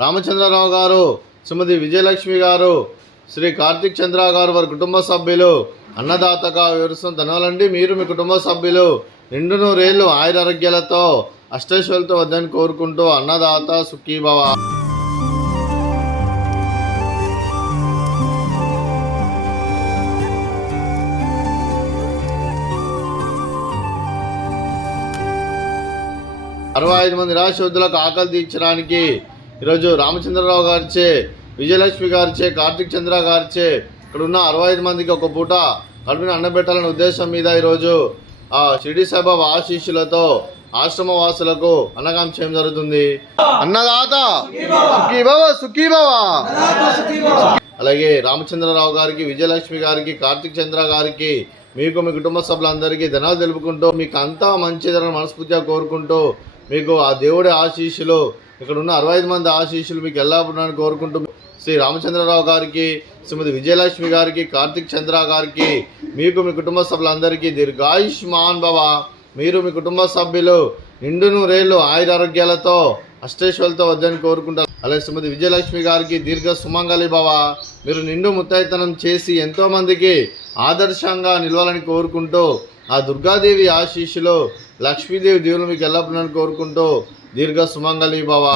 రామచంద్రరావు గారు, శ్రీమతి విజయలక్ష్మి గారు, శ్రీ కార్తిక్ చంద్ర గారు, వారి కుటుంబ సభ్యులు అన్నదాతగా వివరిస్తున్న ధనవాలండి. మీరు మీ కుటుంబ సభ్యులు నిండు నూరేళ్లు ఆయురారోగ్యాలతో అష్టైశ్వర్యాలతో వద్దని కోరుకుంటూ అన్నదాత సుఖీభవ. అరవై 5 మంది నిరాశ్రద్ధులకు ఆకలి తీర్చడానికి ఈరోజు రామచంద్రరావు గారిచే, విజయలక్ష్మి గారిచే, కార్తిక్ చంద్ర గారిచే ఇక్కడ ఉన్న 65 మందికి ఒక పూట కడుపుని అన్నబెట్టాలనే ఉద్దేశం మీద ఈరోజు షిరిడి సాయిబాబా ఆశీస్సులతో ఆశ్రమ వాసులకు అన్నదానం చేయడం జరుగుతుంది. అన్నదాత సుఖీభవ సుఖీభవ. అలాగే రామచంద్రరావు గారికి, విజయలక్ష్మి గారికి, కార్తిక్ చంద్ర గారికి, మీకు మీ కుటుంబ సభ్యులందరికీ ధన్యవాదాలు తెలుపుకుంటూ, మీకు అంతా మంచిదని మనస్ఫూర్తిగా కోరుకుంటూ, మీకు ఆ దేవుడి ఆశీస్సులు, ఇక్కడ ఉన్న 65 మంది ఆశీస్సులు మీకు ఎల్లప్పుడూ కోరుకుంటూ, శ్రీ రామచంద్రరావు గారికి, శ్రీమతి విజయలక్ష్మి గారికి, కార్తిక్ చంద్ర గారికి, మీకు మీ కుటుంబ సభ్యులందరికీ దీర్ఘాయుష్మాన్ భవ. మీరు మీ కుటుంబ సభ్యులు నిండు నూరేళ్లు ఆయురారోగ్యాలతో అష్టైశ్వర్యాలతో వద్దని కోరుకుంటారు. అలాగే శ్రీమతి విజయలక్ష్మి గారికి దీర్ఘ సుమంగళి భవ. మీరు నిండు ముత్తైతనం చేసి ఎంతోమందికి ఆదర్శంగా నిలవాలని కోరుకుంటూ, ఆ దుర్గాదేవి ఆశీస్సులు, లక్ష్మీదేవి దేవులు మీకు ఎల్లప్పుడూ కోరుకుంటూ దీర్ఘ సుమంగళి భవ.